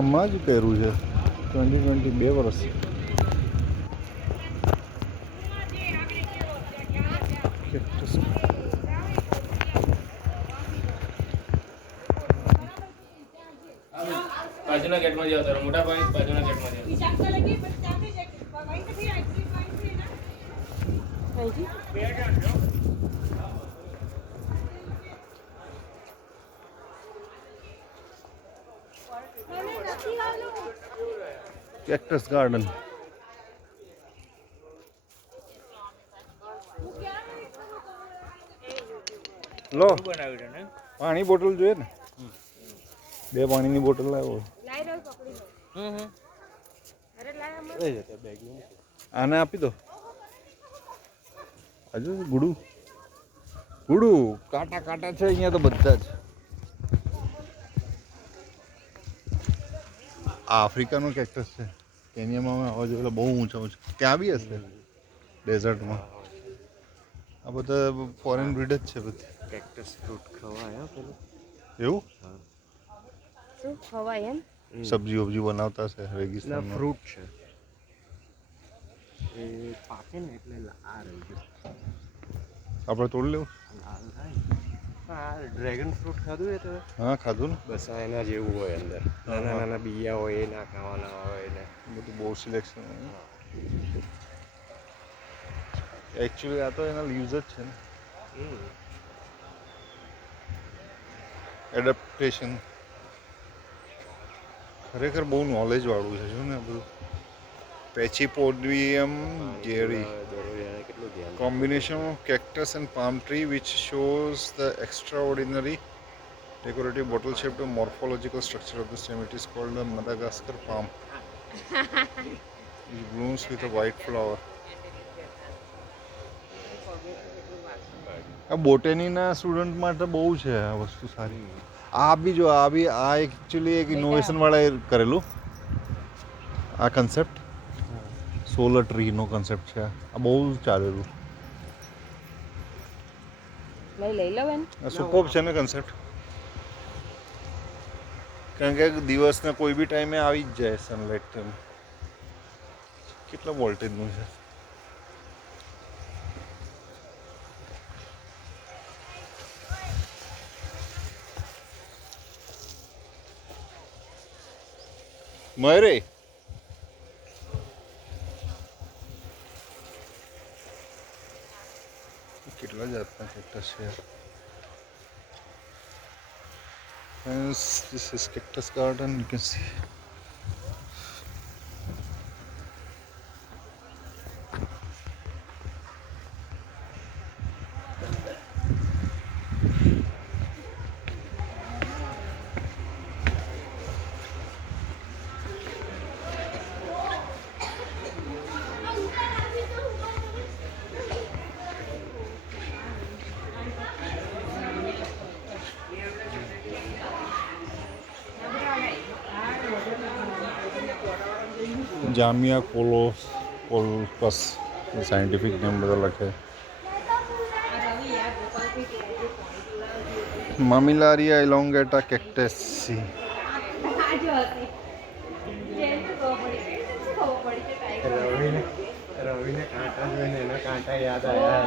હમણાં જ કર્યું છે 2020 2 વર્ષ. બાજુના ગેટમાં જાવ તારો મોટા ભાઈ બાજુના ગેટમાં જાવ. Cactus garden. લો પાણી બોટલ જોઈએ ને, 2 પાણીની બોટલ લાવ્યો. આને આપી દો. હજુ ગુડું કાંટા કાંટા છે અહીંયા તો બધા જ. આ આફ્રિકાનું કેક્ટસ છે. કેન્યામાં અમે આવવા જોઈએ બહુ ઊંચા ઊંચા. ત્યાં બી હશે ડેઝર્ટમાં. આ બધા ફોરેન બ્રીડ જ છે બધી. કેક્ટસ ફ્રૂટ ખવાય પેલું એવું શું ખવાય એમ? સબ્જી વબ્જી બનાવતા છે રેગિસ્તાનમાં. ફ્રૂટ છે એ પાકે ને એટલે આ રહી ગયું. આપણે તોડી લેવું. લાલ થાય. હા ડ્રેગન ફ્રૂટ ખાધું એ તો? હા ખાધું ને. બસ આ એના જેવું હોય અંદર નાના નાના બિયા હોય એ ના ખાવાના હોય ને બધું બહુ સિલેક્શન. એકચ્યુઅલી આ તો એના લીવ્સ જ છે ને. એડેપ્ટેશન ખરેખર બહુ નોલેજ વાળું છે શું ને બધું. પેચીપોડિયમ જેરી combination of cactus and palm tree which shows the extraordinary decorative bottle shaped morphological structure of the stem. It is called the Madagascar palm. It blooms with a white flower. આ બોટેનીના student માટે બહુ છે આ વસ્તુ સારી. આ બી જો આ એકચ્યુઅલી એક ઇનોવેશન વાળાએ કરેલું આ કન્સેપ્ટ. સોલર ટ્રીનો કન્સેપ્ટ છે આ બહુ ચાલેલું. લઈ લો બેન. આ સુપર છે ને કન્સેપ્ટ. કારણ કે દિવસના કોઈ બી ટાઈમે આવી જ જાય સનલાઇટ. કેટલા વોલ્ટેજનું છે. મરે કેટલા જાતના કેક્ટસ છે. This is cactus garden. You can see. જામિયા કોલપસ સાયન્ટિફિક નેમ બધા લખે. મામિલારિયા એલોંગેટા કેક્ટેસી. રવિને કાંટા જોઈને એના કાંટા યાદ આવ્યા.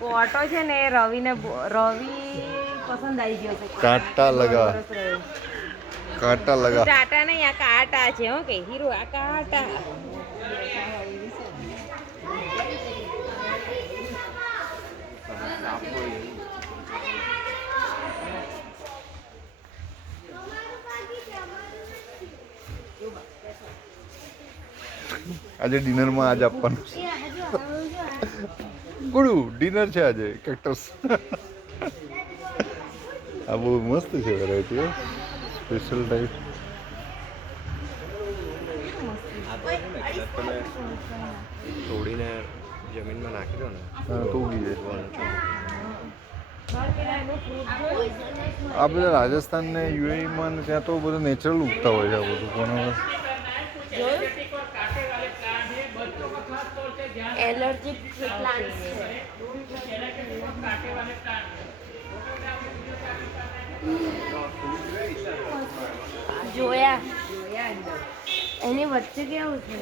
કોટો છે ને રવિ પસંદ આવી ગયો છે. કાંટા લગા ટાટા નહીં આ કાંટા છે. હો કે હીરો આ કાંટા. આજે ડિનરમાં આજ આપવાનું ગુડુ ડિનર છે આજે કેક્ટસ. આ બહુ મસ્ત છે વેરાયટી. Special type. તોડીને જમીનમાં નાખી દો ને. હા તો બી છે. આ બધા રાજસ્થાન ને યુએઈમાં ને ત્યાં તો બધું નેચરલ ઉગતા હોય છે આ બધું. પણ એલર્જી પ્લાન્ટ્સ છે. જોયા એની વચ્ચે કેવું છે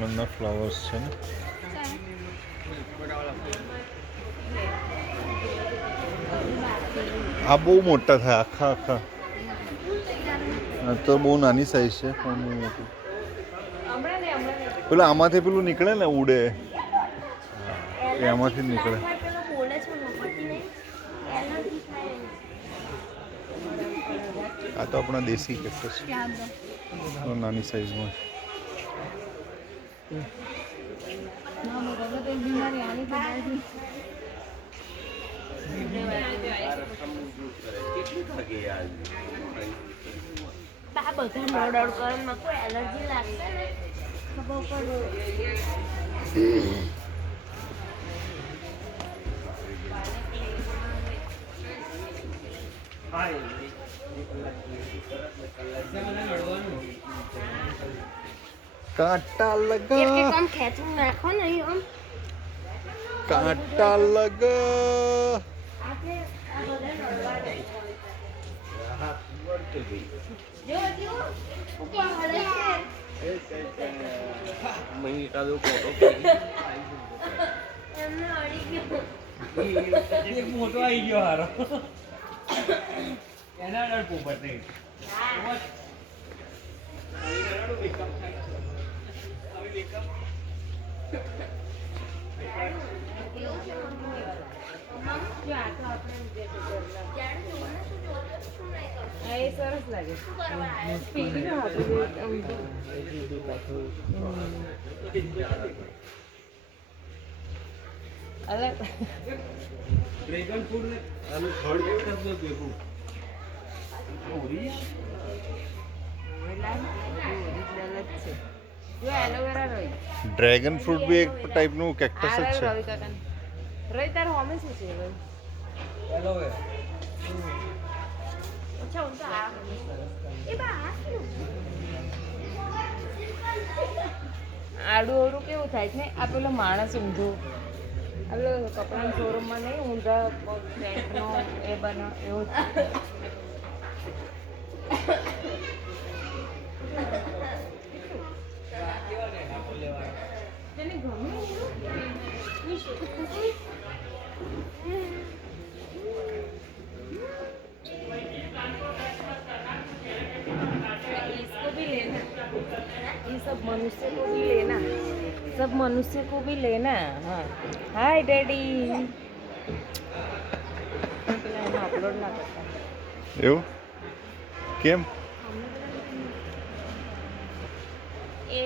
નાના ફ્લાવર્સ છે ને. આ બહુ મોટા થાય આખા આખા. આ તો બહુ નાની સાઈઝ છે પણ બહુ મોટી. પેલું આમાંથી પેલું નીકળે ને ઉડે એ આમાંથી જ નીકળે. આ તો આપણા દેશી કેક્ટસ નાની સાઈઝમાં. બધા નોડ કરે કોઈ એલર્જી લાગશે ને ખબર પડે. કાંટા લગા આમ ખેંચી નાખો ને આમ કાંટા લગા. મોટો આવી ગયો હારો એના પોપટ નહીં સરસ લાગે ડ્રેગન ફ્રૂટ ને આનું થર્ડ કેક્ટસ નો દેખું ડ્રેગન ફ્રૂટ બી એક ટાઈપનું કેક્ટસ જ છે. રવિ તાર હોમે શું છે એલોવેરા આડું અવડું કેવું થાય છે ને આ પેલો માણસ ઊંધો આ પેલો કપડાના શોરૂમમાં નહીં ઊંધા પેન્ટનો એ બનો એવું सब मनुष्य को भी लेना सब मनुष्य को भी लेना हाँ हाय डैडी अपलोड ना करता એવું કેમ? ए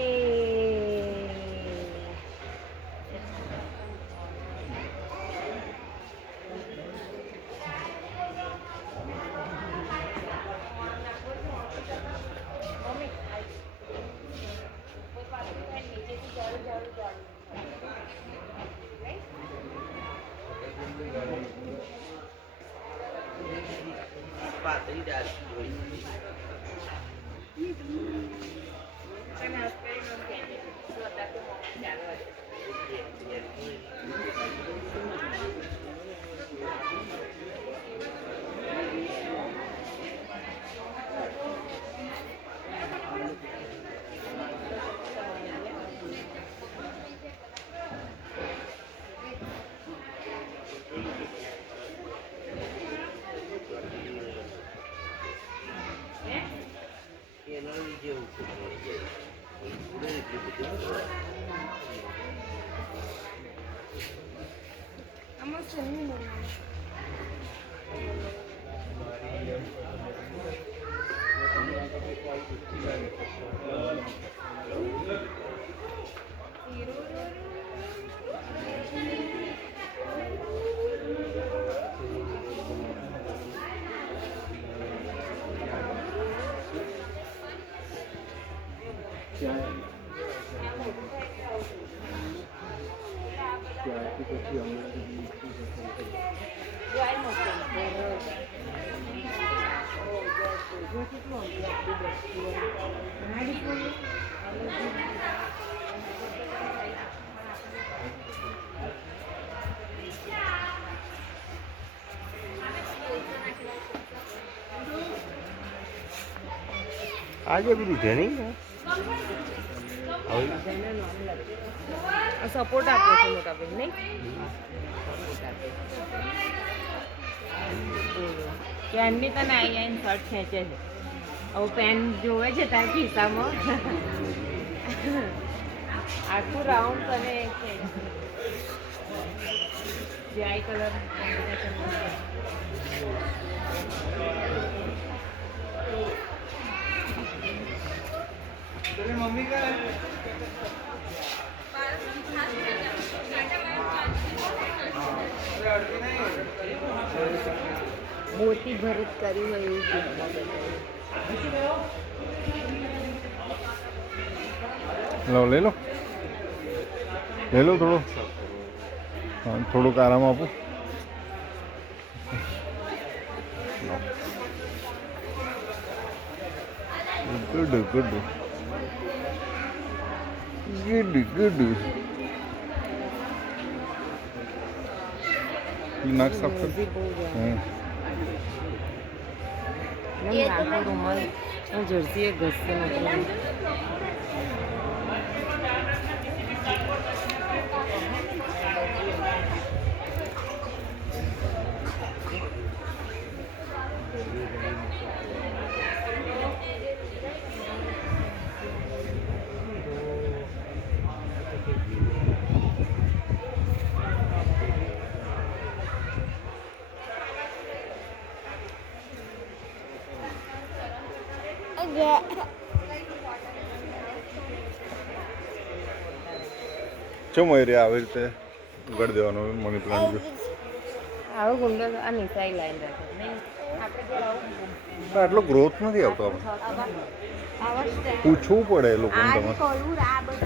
આજે બધું છે નહીં સપોર્ટ આપ્યો છે મોટા ભાઈ નહીં ક્યારની તને આવીને શર્ટ ખેંચે છે હવે પેન જોવે છે તારા ખિસ્સામાં આખું રાઉન્ડ તને જે આઈ કલર मम्मी का મોતી ભરત કર્યું હોય એવું લો લઈ લો થોડો હા થોડુંક આરામ આપો ગુડ ગુડ નાક સાફ કર રૂમાલ જર્સી એ ઘસશે નથી ચો મયુરી આવી રીતે ઉગાડી દેવાનો મની પ્લાન્ટ આવો ગુંડો આ નિશાઈ લાઈન રાખે નહીં આપણે જે આવું આટલો ગ્રોથ નથી આવતો આપણે પૂછવું પડે એ લોકોને તમારે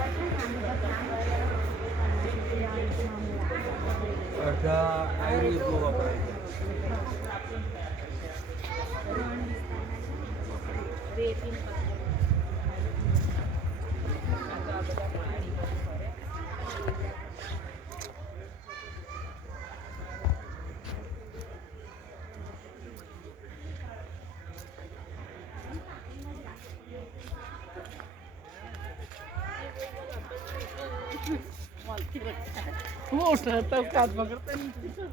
મોટા તો કાચ પકડતા નહીં